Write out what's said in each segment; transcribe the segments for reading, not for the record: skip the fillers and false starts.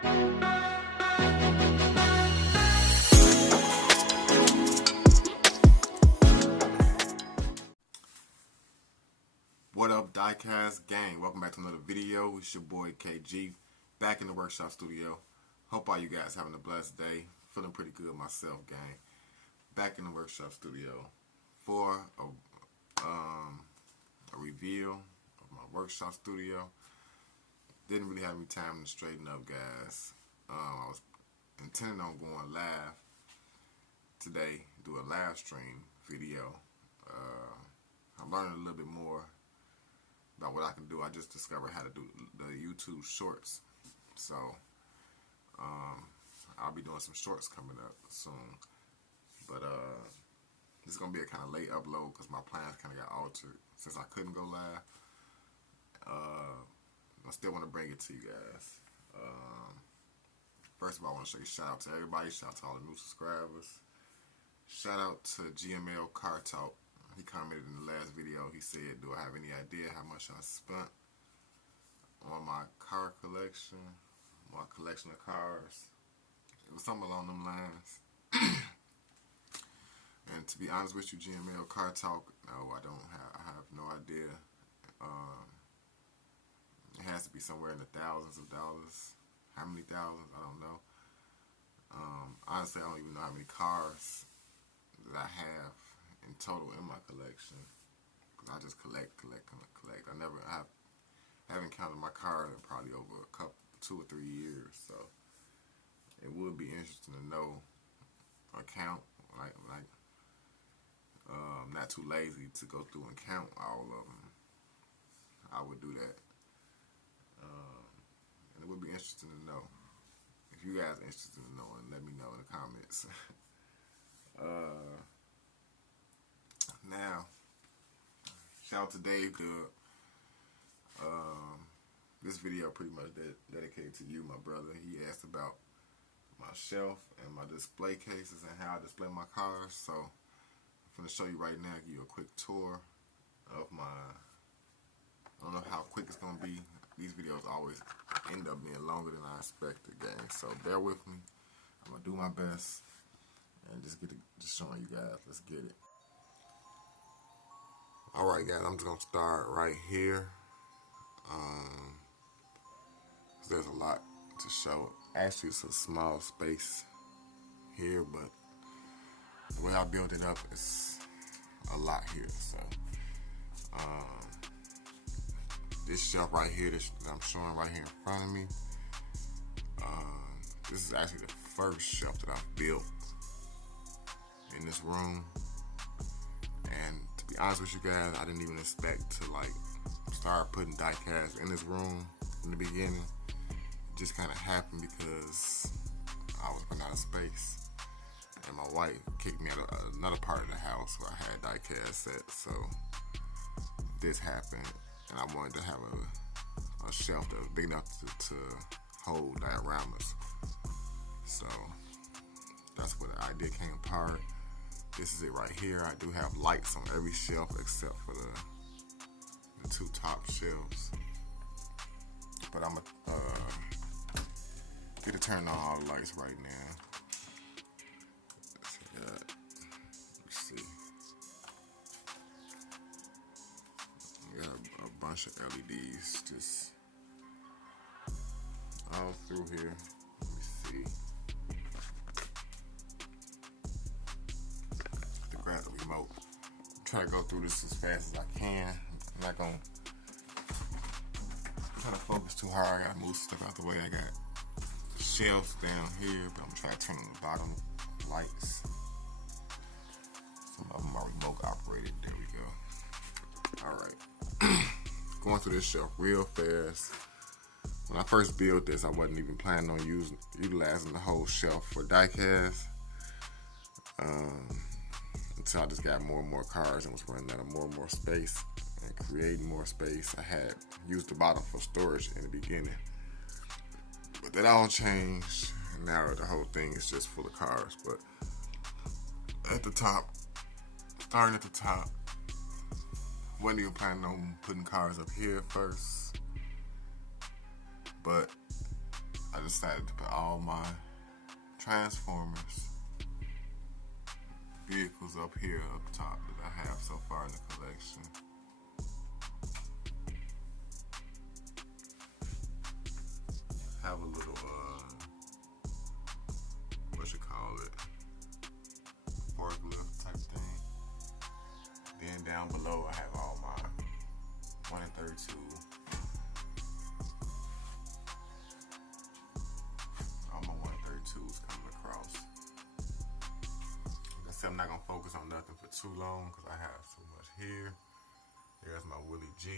What up, Diecast gang? Welcome back to another video. It's your boy KG, back in the workshop studio. Hope all you guys having a blessed day. Feeling pretty good myself, gang. Back in the workshop studio for a reveal of my workshop studio. Didn't really have any time to straighten up, guys. I was intending on going live today, do a live stream video. I'm learning a little bit more about what I can do. I just discovered how to do the YouTube shorts, so I'll be doing some shorts coming up soon. But this is gonna be a kind of late upload because my plans kind of got altered since I couldn't go live. I still want to bring it to you guys. First of all, I want to show you shout out to everybody. Shout out to all the new subscribers. Shout out to GML Car Talk. He commented in the last video. He said, do I have any idea how much I spent on my car collection, my collection of cars? It was something along them lines. And to be honest with you, GML Car Talk, no, I have no idea. It has to be somewhere in the thousands of dollars. How many thousands? I don't know. Honestly, I don't even know how many cars that I have in total in my collection, because I just collect. I haven't counted my cars in probably over 2 or 3 years, so it would be interesting to know a count. I'm not too lazy to go through and count all of them. I would do that, and it would be interesting to know. If you guys are interested in knowing, let me know in the comments. Now, shout out to Dave Dub. This video pretty much dedicated to you, my brother. He asked about my shelf and my display cases and how I display my cars. So I'm going to show you right now, give you a quick tour of my, I don't know how quick it's going to be. These videos always end up being longer than I expected, gang. So bear with me. I'm going to do my best and just showing you guys. Let's get it. Alright, guys, I'm just going to start right here. There's a lot to show. Actually, it's a small space here, but the way I built it up is a lot here. So, this shelf right here that I'm showing right here in front of me, this is actually the first shelf that I built in this room. And to be honest with you guys, I didn't even expect to start putting diecast in this room in the beginning. It just kind of happened because I was running out of space, and my wife kicked me out of another part of the house where I had diecast set. So this happened, and I wanted to have a shelf that was big enough to hold dioramas. So that's where the idea came apart. This is it right here. I do have lights on every shelf except for the 2 top shelves. But I'm gonna get to turn on all the lights right now. Let's see. We got a bunch of LEDs just all through here. Let me see. Grab the remote. Try to go through this as fast as I can. I'm not gonna try to focus too hard. I gotta move stuff out the way. I got shelves down here, but I'm trying to turn on the bottom lights. Some of them are remote operated. There we go. Alright. Going through this shelf real fast. When I first built this, I wasn't even planning on utilizing the whole shelf for diecast. Until I just got more and more cars and was running out of more and more space and creating more space. I had used the bottom for storage in the beginning, but that all changed, and now the whole thing is just full of cars. But at the top, starting at the top, wasn't even planning on putting cars up here first, but I I decided to put all my Transformers vehicles up here up top that I have so far in the collection. Have a little what you call it, forklift type thing. Then down below I have all my 1 and 32. All my 1 and 32s coming across. Like I said, I'm not gonna focus on nothing for too long because I have so much here. There's my Willie G.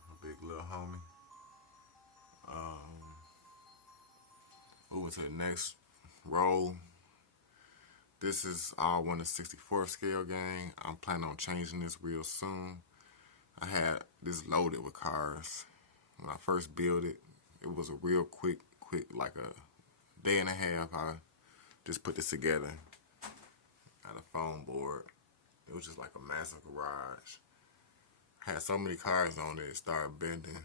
My big little homie. Moving to the next roll. This is all 1 to 64th scale gang. I'm planning on changing this real soon. I had this loaded with cars. When I first built it, it was a real quick, like a day and a half. I just put this together. Got a foam board. It was just like a massive garage. Had so many cars on it started bending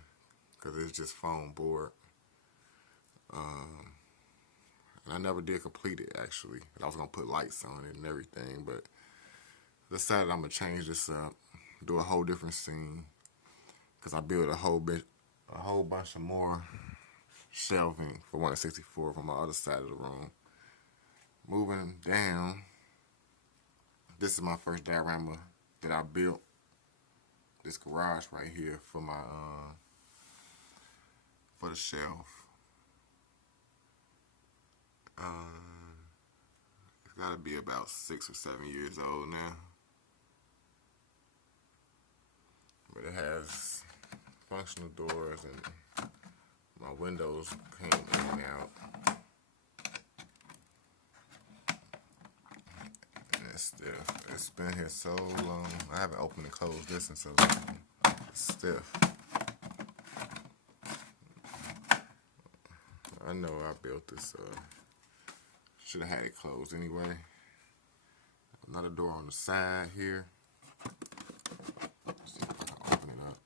because it's just foam board. And I never did complete it actually. I was gonna put lights on it and everything, but I decided I'm gonna change this up, do a whole different scene, because I built a whole bunch of more shelving for 1 to 64 from my other side of the room. Moving down, this is my first diorama that I built. This garage right here for my for the shelf. It's gotta be about 6 or 7 years old now. But it has functional doors and my windows came in and out. And it's stiff. It's been here so long. I haven't opened and closed this in so long. It's stiff. I know I built this should have had it closed anyway. Another door on the side here. Let's see if I can open it up.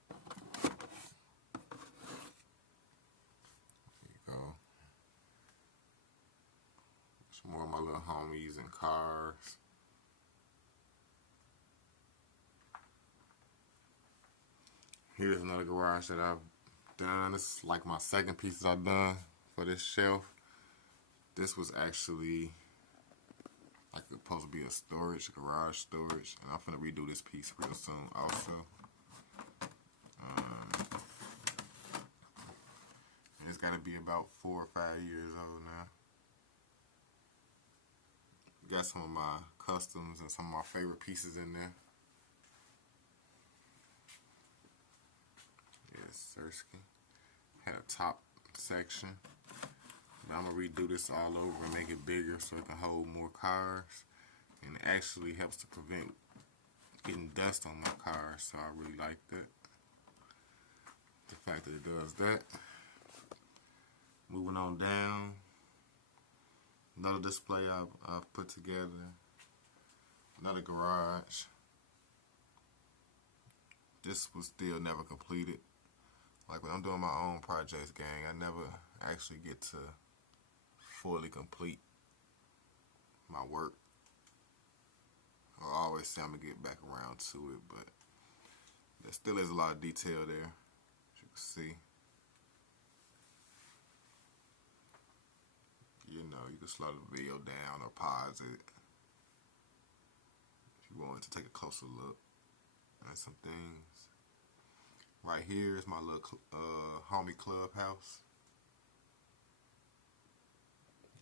There you go. Some more of my little homies and cars. Here's another garage that I've done. This is like my second piece I've done for this shelf. This was actually like supposed to be a storage, garage storage, and I'm finna redo this piece real soon also. And it's gotta be about 4 or 5 years old now. Got some of my customs and some of my favorite pieces in there. Yes, Sersky. Had a top section. But I'm gonna redo this all over and make it bigger so it can hold more cars. And it actually helps to prevent getting dust on my car, so I really like that. The fact that it does that. Moving on down. Another display I've put together. Another garage. This was still never completed. Like when I'm doing my own projects, gang, I never actually get to fully complete my work. I always say I'm gonna get back around to it, but there still is a lot of detail there, as you can see. You know, you can slow the video down or pause it if you wanted to take a closer look at some things. Right here is my little homie clubhouse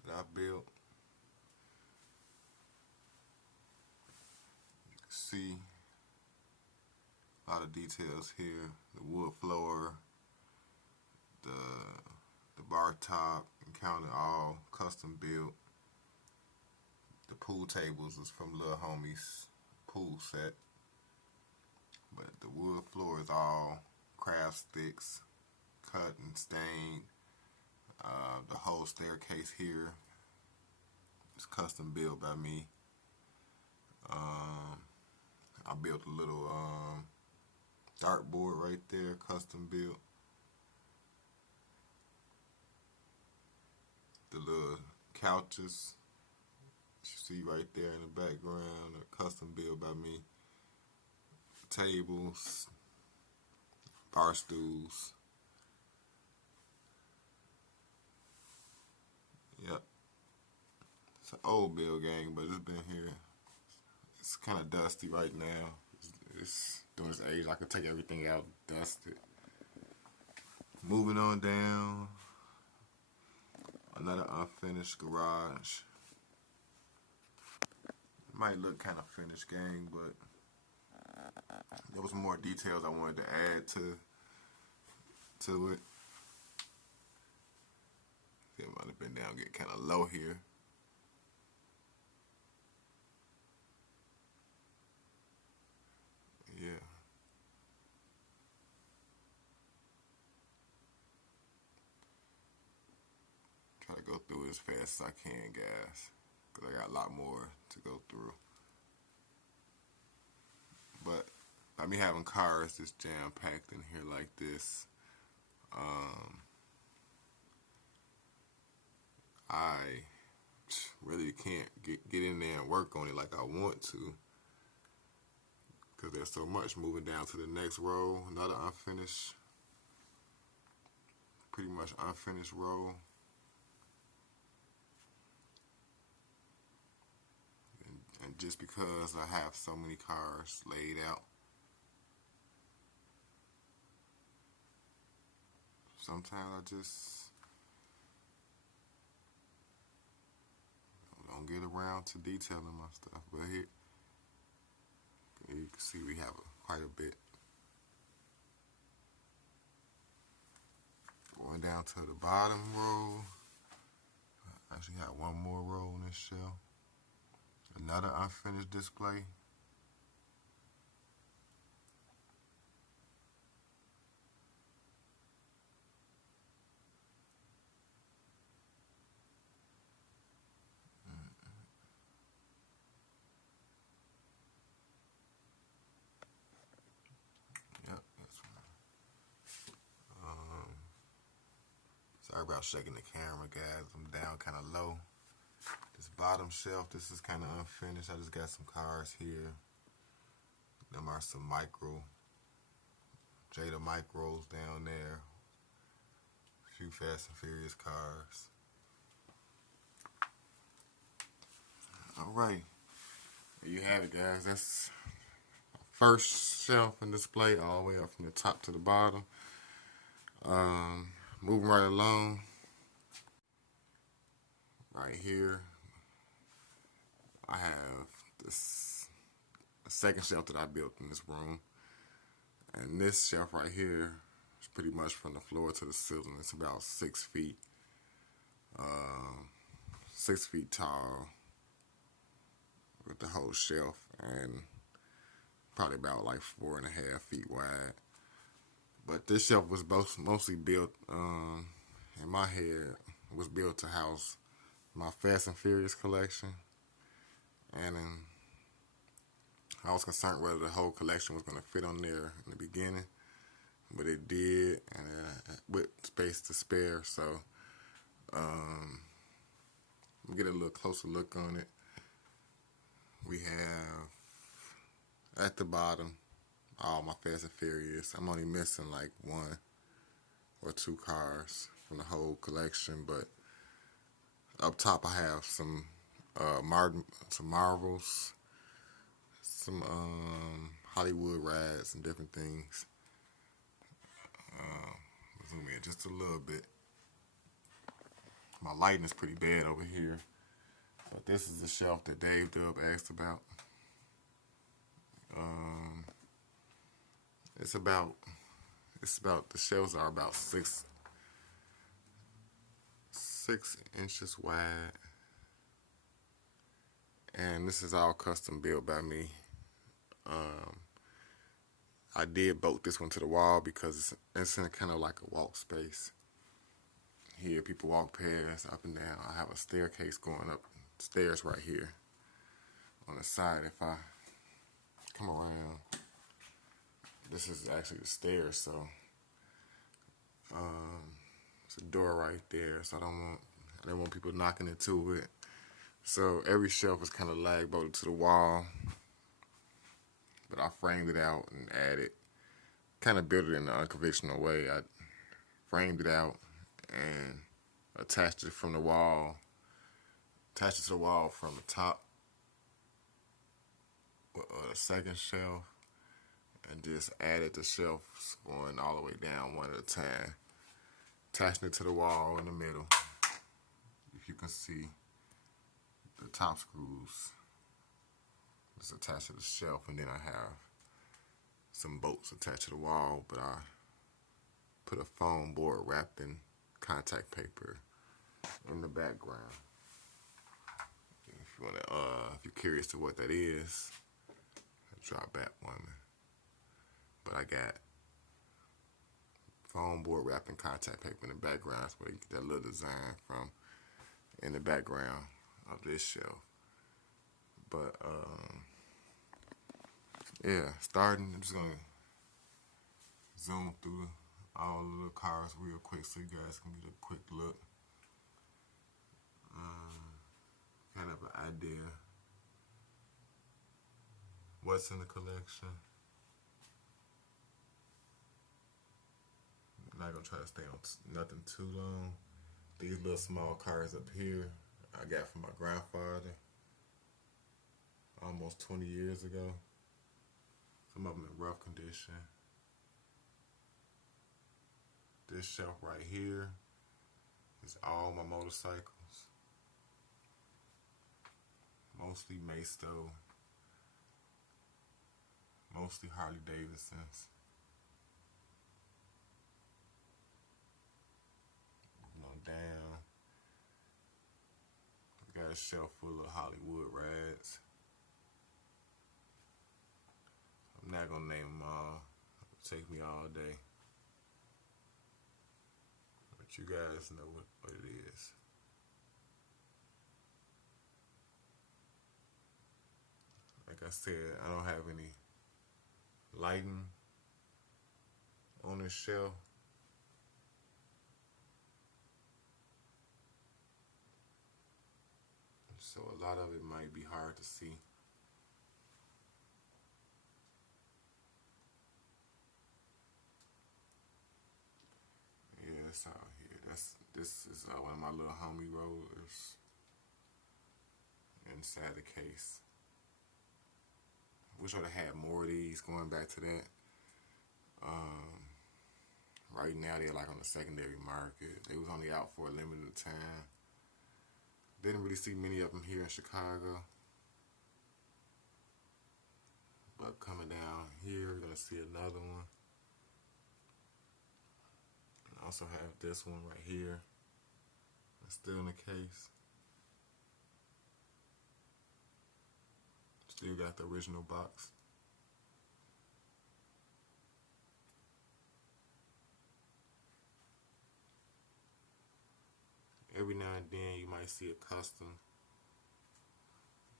that I built. You can see a lot of details here. The wood floor, the bar top, and counter all custom built. The pool tables is from Lil Homie's pool set. But the wood floor is all craft sticks, cut and stained. The whole staircase here is custom built by me. I built a little dartboard right there, custom built. couches. You see right there in the background, a custom built by me. Tables, bar stools. Yep. It's an old build, gang, but it's been here. It's kind of dusty right now. It's doing its age. I could take everything out, dust it. Moving on down. Another unfinished garage. It might look kind of finished, gang, but there was more details I wanted to add to it. It might have been down, get kind of low here. Yeah. Try to go through it as fast as I can, guys, because I got a lot more to go through. But by me having cars this jam packed in here like this, I really can't get in there and work on it like I want to, because there's so much. Moving down to the next row, another unfinished, pretty much unfinished row. And just because I have so many cars laid out, sometimes I just don't get around to detailing my stuff. But here, you can see we have quite a bit. Going down to the bottom row. I actually have one more row on this shelf. Another unfinished display. Yep, that's one. Sorry about shaking the camera, guys. I'm down kind of low. This bottom shelf, this is kind of unfinished. I just got some cars here. Them are some Jada Micros down there. A few Fast and Furious cars. Alright. There you have it, guys. That's first shelf and display all the way up from the top to the bottom. Moving right along. Right here, I have this second shelf that I built in this room. And this shelf right here is pretty much from the floor to the ceiling. It's about 6 feet. 6 feet tall with the whole shelf, and probably about like 4.5 feet wide. But this shelf was mostly built, in my head, was built to house my Fast and Furious collection. And I was concerned whether the whole collection was going to fit on there in the beginning. But it did, and with space to spare. So, we'll get a little closer look on it. We have, at the bottom, all my Fast and Furious. I'm only missing like 1 or 2 cars from the whole collection, but up top I have some Marvels, some Hollywood rides and different things. Zoom in just a little bit. My lighting is pretty bad over here, but this is the shelf that Dave Dub asked about. The shelves are about 6 inches wide, and this is all custom built by me. I did bolt this one to the wall because it's in kind of like a walk space. Here, people walk past up and down. I have a staircase going up stairs right here on the side. If I come around, this is actually the stairs, so it's a door right there. So I don't want I didn't want people knocking into it. So every shelf was kind of lag bolted to the wall, but I framed it out and added, kind of built it in an unconventional way. I framed it out and attached it from the wall, attached it to the wall from the top with a second shelf, and just added the shelves going all the way down one at a time, attaching it to the wall in the middle. If you can see, the top screws is attached to the shelf, and then I have some bolts attached to the wall, but I put a foam board wrapped in contact paper in the background. If you wanna, if you're curious to what that is, drop back woman. But I got foam board wrapped in contact paper in the background. That's where you get that little design from in the background of this shelf. But yeah, starting, I'm just gonna zoom through all the little cars real quick so you guys can get a quick look. Kind of an idea what's in the collection. I'm not gonna try to stay on nothing too long. These little small cars up here I got from my grandfather almost 20 years ago. Some of them in rough condition. This shelf right here is all my motorcycles. Mostly Maisto. Mostly Harley Davidsons. Moving on down. We got a shelf full of Hollywood rides. I'm not gonna name them all. It'll take me all day. But you guys know what it is. Like I said, I don't have any lighting on this shelf. So a lot of it might be hard to see. Yeah, that's out here. This is one of my little homie rollers inside the case. Wish I'd have had more of these going back to that. Right now they're like on the secondary market. They was only out for a limited time. Didn't really see many of them here in Chicago. But coming down here, we're gonna see another one. I also have this one right here. It's still in the case. Still got the original box. Every now and then you might see a custom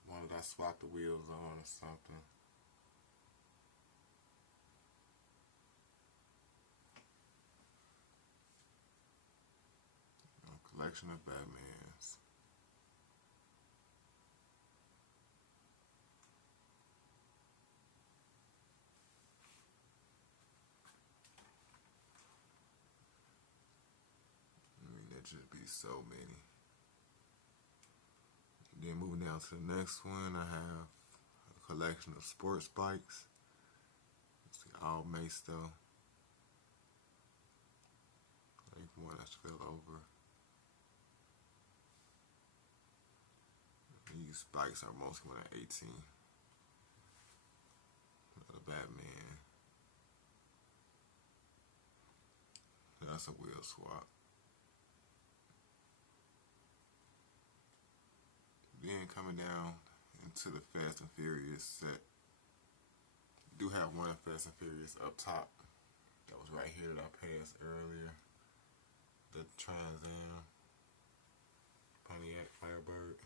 one that I swapped the wheels on or something. A collection of Batmans. That should be so many. Then moving down to the next one, I have a collection of sports bikes. It's all Maisto. Like one that's fell over. These bikes are mostly when I'm 18. Another Batman. That's a wheel swap. Then coming down into the Fast and Furious set. Do have one Fast and Furious up top. That was right here that I passed earlier. The Trans Am, Pontiac Firebird,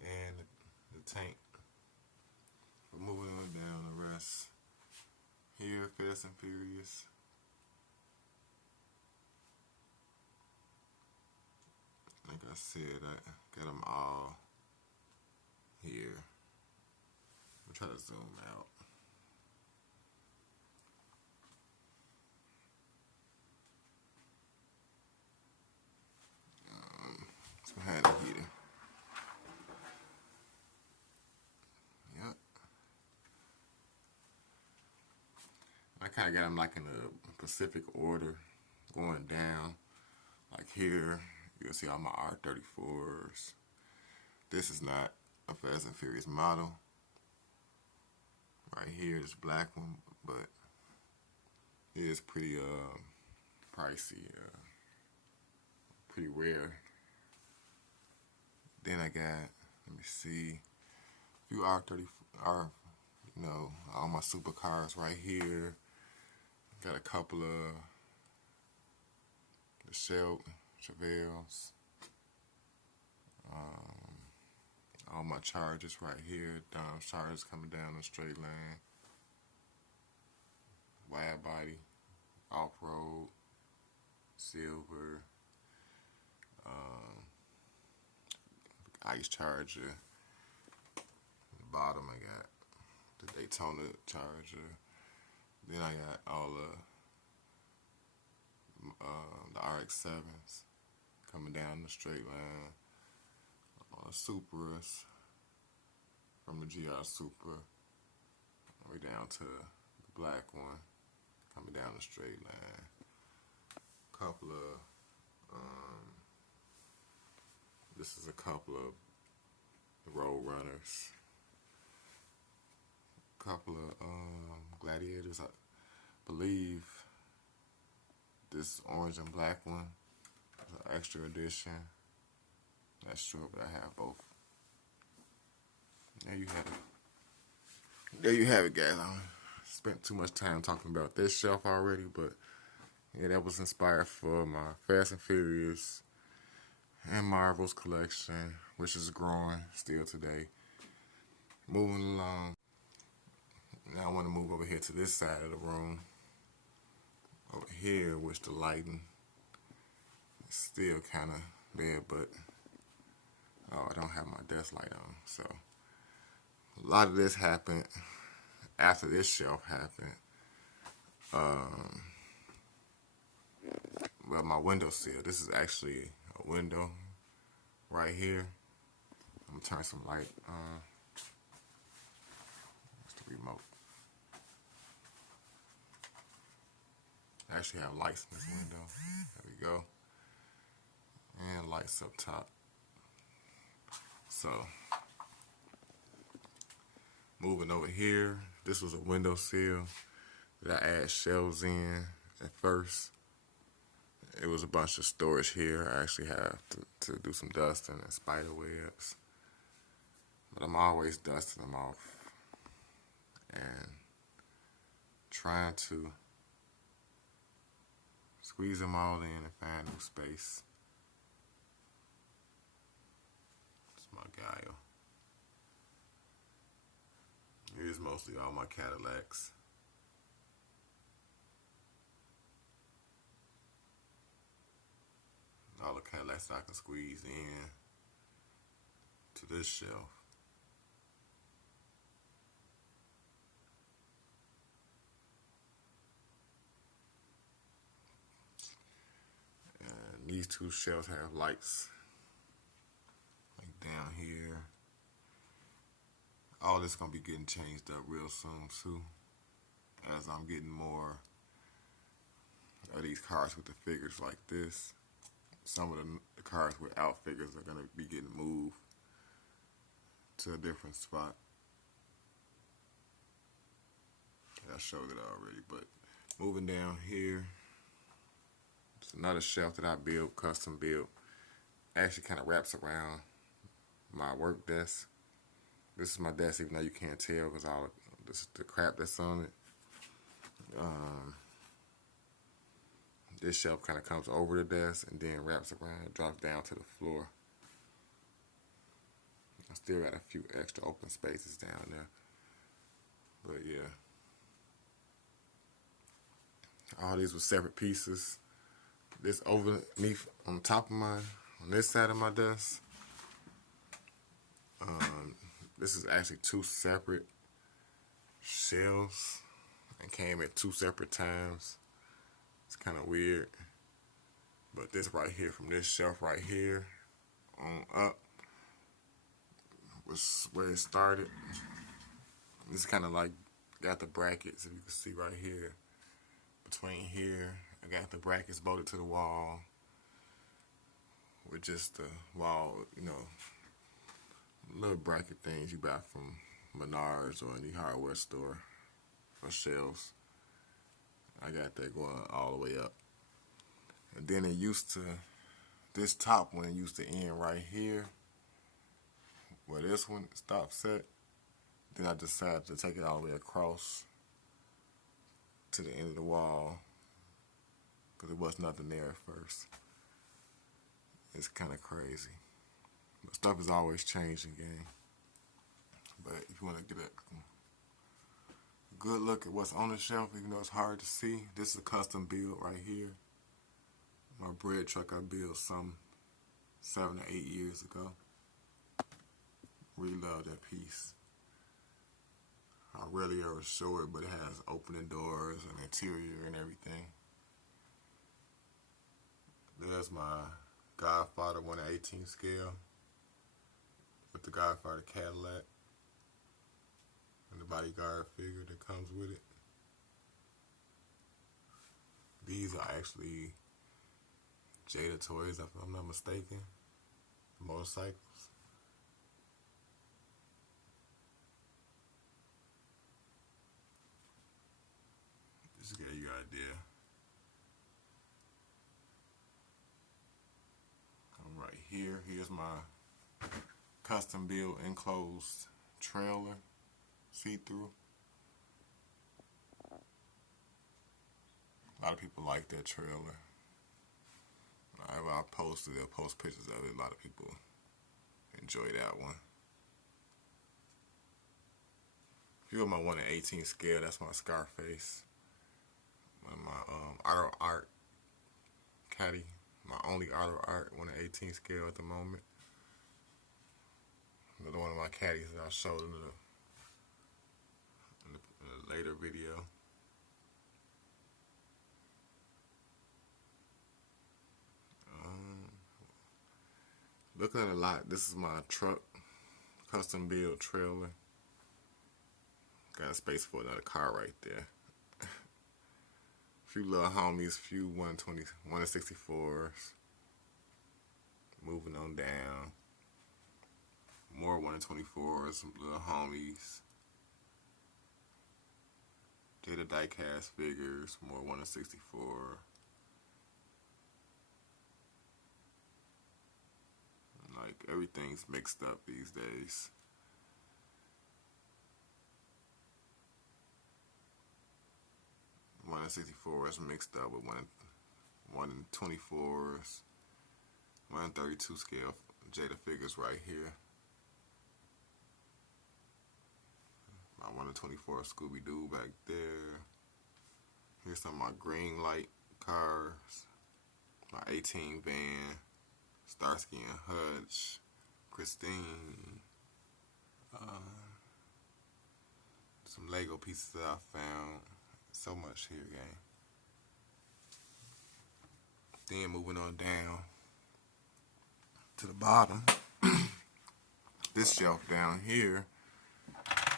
and the tank. But moving on down the rest. Here, Fast and Furious. I said, I got them all here. I'm trying to zoom out. It's behind the heater. Yep. I kind of got them like in a Pacific order, going down. Like here, you can see all my R34s. This is not a Fast and Furious model. Right here, this black one, but it is pretty pricey, pretty rare. Then I got, let me see, a few you know, all my supercars right here. Got a couple of the Chevelles. All my Chargers right here. Chargers coming down the straight line. Wide body, off-road, silver, Ice Charger. At the bottom I got the Daytona Charger. Then I got all the RX-7s coming down the straight line. Supras from the GR Supra all the way down to the black one coming down the straight line. Couple of this is a couple of Road Runners. Couple of Gladiators. I believe this orange and black one is an extra edition. Not sure, but I have both. There you have it. There you have it, guys. I spent too much time talking about this shelf already, but yeah, that was inspired for my Fast and Furious and Marvel's collection, which is growing still today. Moving along. Now I want to move over here to this side of the room. Over here, which the lighting is still kind of there, but oh, I don't have my desk light on. So a lot of this happened after this shelf happened. Well, my windowsill. This is actually a window right here. I'm gonna turn some light on. That's the remote. I actually have lights in this window. There we go. And lights up top. So, moving over here, this was a windowsill that I added shelves in at first. It was a bunch of storage here. I actually have to do some dusting and spider webs. But I'm always dusting them off and trying to squeeze them all in and find new space. It's my guile. It is mostly all my Cadillacs. All the Cadillacs I can squeeze in to this shelf. And these two shelves have lights like down here. All this gonna be getting changed up real soon too, as I'm getting more of these cars with the figures like this. Some of the cars without figures are gonna be getting moved to a different spot. I showed it already, but moving down here, it's another shelf that I built, custom built. Actually kind of wraps around my work desk. This is my desk, even though you can't tell because all the crap that's on it. This shelf kind of comes over the desk and then wraps around and drops down to the floor. I still got a few extra open spaces down there. But yeah. All these were separate pieces. This underneath on top of mine, On this side of my desk, this is actually two separate shelves and came at two separate times. It's kind of weird. But this right here, from this shelf right here on up, was where it started. It's kind of like got the brackets, if you can see right here. Between here, I got the brackets bolted to the wall with just the wall, you know, little bracket things you buy from Menards or any hardware store for shelves. I got that going all the way up. And then it used to, this top one used to end right here, where this one stops at. Then I decided to take it all the way across to the end of the wall, because there was nothing there at first. It's kind of crazy. But stuff is always changing, gang. But if you want to get a good look at what's on the shelf, even though it's hard to see, this is a custom build right here. My bread truck I built some 7 or 8 years ago. Really love that piece. I rarely ever show it, but it has opening doors and interior and everything. There's my Godfather 1/18 scale with the Godfather Cadillac and the bodyguard figure that comes with it. These are actually Jada toys, if I'm not mistaken. Motorcycles. Just to give you an idea. Right here, here's my custom built enclosed trailer, see-through. A lot of people like that trailer. Whenever I post it, they'll post pictures of it. A lot of people enjoy that one. If you're on my 1/18 scale, that's my Scarface. One of my auto art caddy. My only auto art 1/18 scale at the moment. Another one of my caddies that I'll show in the later video. Looking at a lot, this is my truck, custom build trailer. Got a space for another car right there. Few little homies, few 164s. Moving on down. More 124s, some little homies. Jada Diecast figures, more 164. Like, everything's mixed up these days. One 64s mixed up with 124s, 132 scale Jada figures right here. My 124 Scooby Doo back there. Here's some of my green light cars. My 18 van, Starsky and Hutch, Christine. Some Lego pieces that I found. So much here, gang. Then moving on down to the bottom. This shelf down here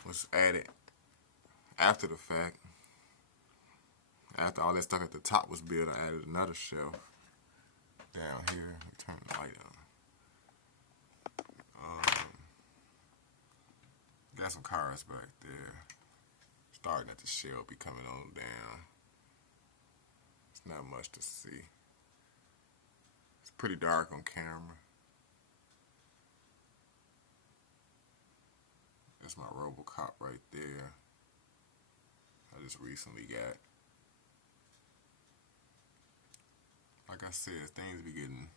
was added after the fact. After all that stuff at the top was built, I added another shelf down here. Let me turn the light on. Got some cars back there. Starting at the shelf, be coming on down. It's not much to see. It's pretty dark on camera. That's my RoboCop right there. I just recently got. Like I said, things be getting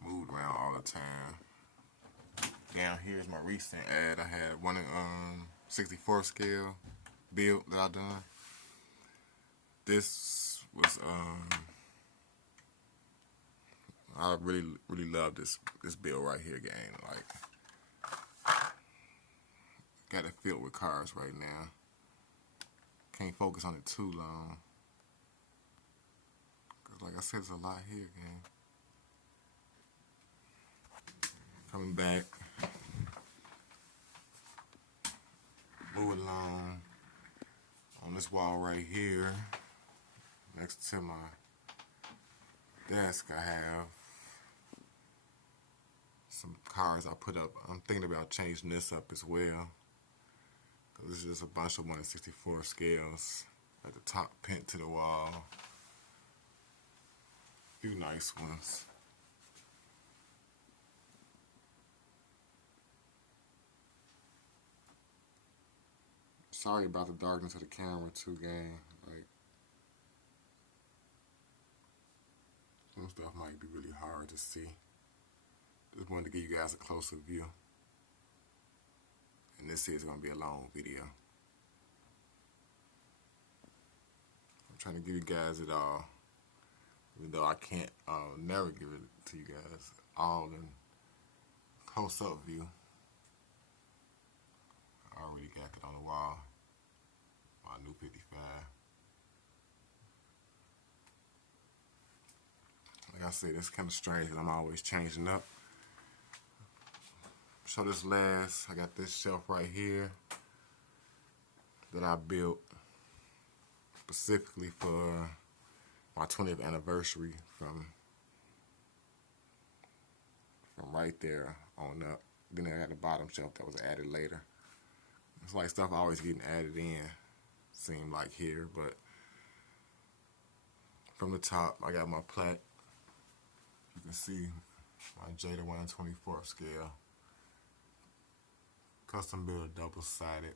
moved around all the time. Down here's my recent ad. I had one 64 scale build that I done. This was I really love this build right here, gang. Like, got it filled with cars right now. Can't focus on it too long. Cause like I said, there's a lot here, gang. Coming back. Moving along. On this wall right here, next to my desk, I have some cars I put up. I'm thinking about changing this up as well. This is just a bunch of 1/64 scales at the top, pinned to the wall. A few nice ones. Sorry about the darkness of the camera too, gang. Like, some stuff might be really hard to see. Just wanted to give you guys a closer view. And this is going to be a long video. I'm trying to give you guys it all. Even though I can't, I'll never give it to you guys all in close-up view. I already got it on the wall. My new 55. Like I said, it's kind of strange because I'm always changing up. So this last, I got this shelf right here that I built specifically for my 20th anniversary from right there on up. Then I got the bottom shelf that was added later. It's like stuff always getting added in, seem like here, but from the top I got my plaque. You can see my Jada 1/24 scale. Custom built double-sided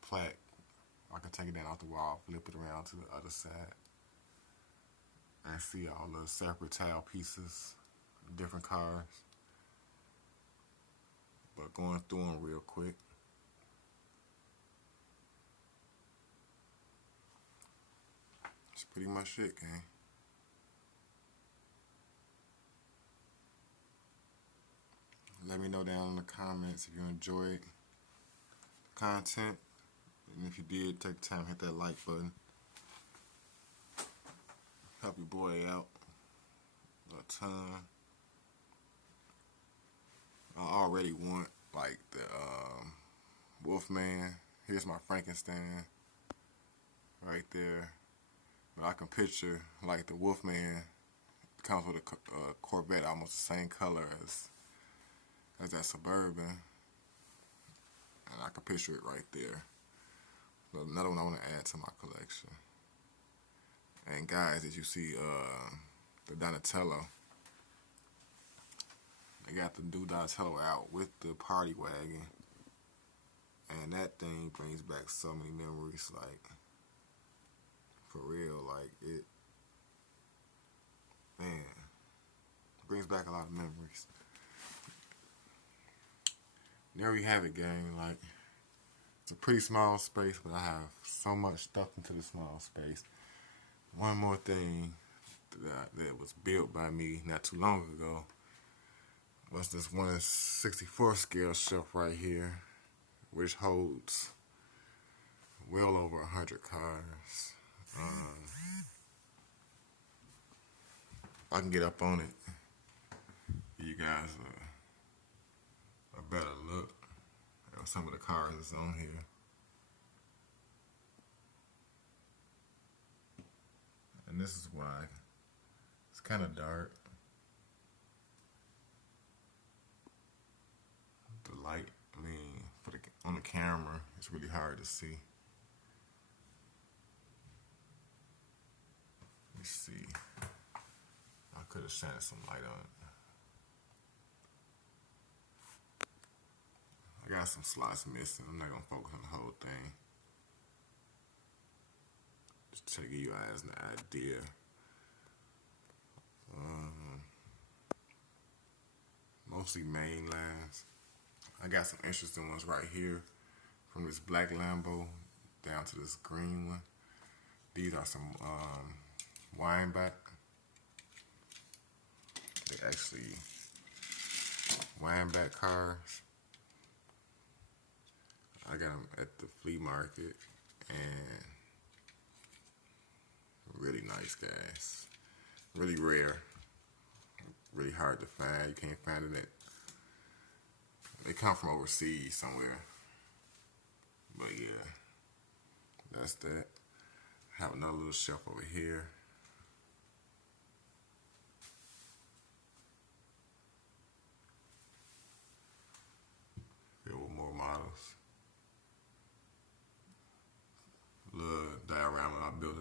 plaque. I can take it down off the wall, flip it around to the other side. I see all the separate tile pieces, different cars. But going through them real quick. That's pretty much it, gang. Let me know down in the comments if you enjoyed the content. And if you did, take time, hit that like button. Help your boy out a ton. I already want like the Wolfman. Here's my Frankenstein right there. But I can picture like the Wolfman. It comes with a Corvette, almost the same color as that Suburban. And I can picture it right there. So another one I want to add to my collection. And guys, as you see, the Donatello, they got the new Donatello out with the party wagon, and that thing brings back so many memories. Like, for real, like it, man, brings back a lot of memories. There you have it, gang. Like, it's a pretty small space, but I have so much stuff into the small space. One more thing that was built by me not too long ago was this 1/64 scale shelf right here, which holds well over 100 cars. I can get up on it, give you guys a better look at some of the cars that's on here. And this is why it's kind of dark. The light, I mean, on the camera, it's really hard to see. Let me see. I could have shined some light on it. I got some slots missing. I'm not gonna focus on the whole thing. Just to give you guys an idea. Mostly main lines. I got some interesting ones right here, from this black Lambo down to this green one. These are some Weinbach. They actually wind back cars. I got them at the flea market, and really nice, guys. Really rare. Really hard to find. You can't find it. They come from overseas somewhere. But yeah, that's that. Have another little shelf over here. Here with more models. Little diorama I built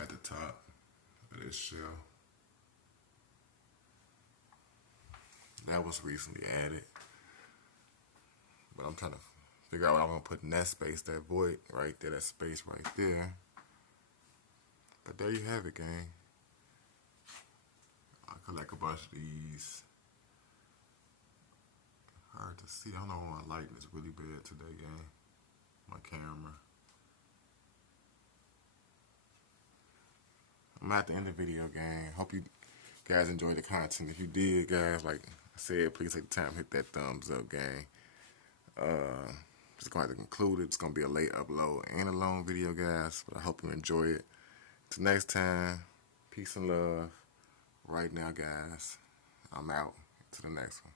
at the top of this shelf. That was recently added. But I'm trying to figure out what I'm going to put in that space, that void right there, that space right there. But there you have it, gang. I collect a bunch of these. Hard to see. I don't know why my lighting is really bad today, gang. My camera. I'm at the end of the video, gang. Hope you guys enjoyed the content. If you did, guys, like I said, please take the time to hit that thumbs up, gang. Just going to have to conclude it. It's going to be a late upload and a long video, guys. But I hope you enjoy it. Till next time, peace and love. Right now, guys, I'm out. To the next one.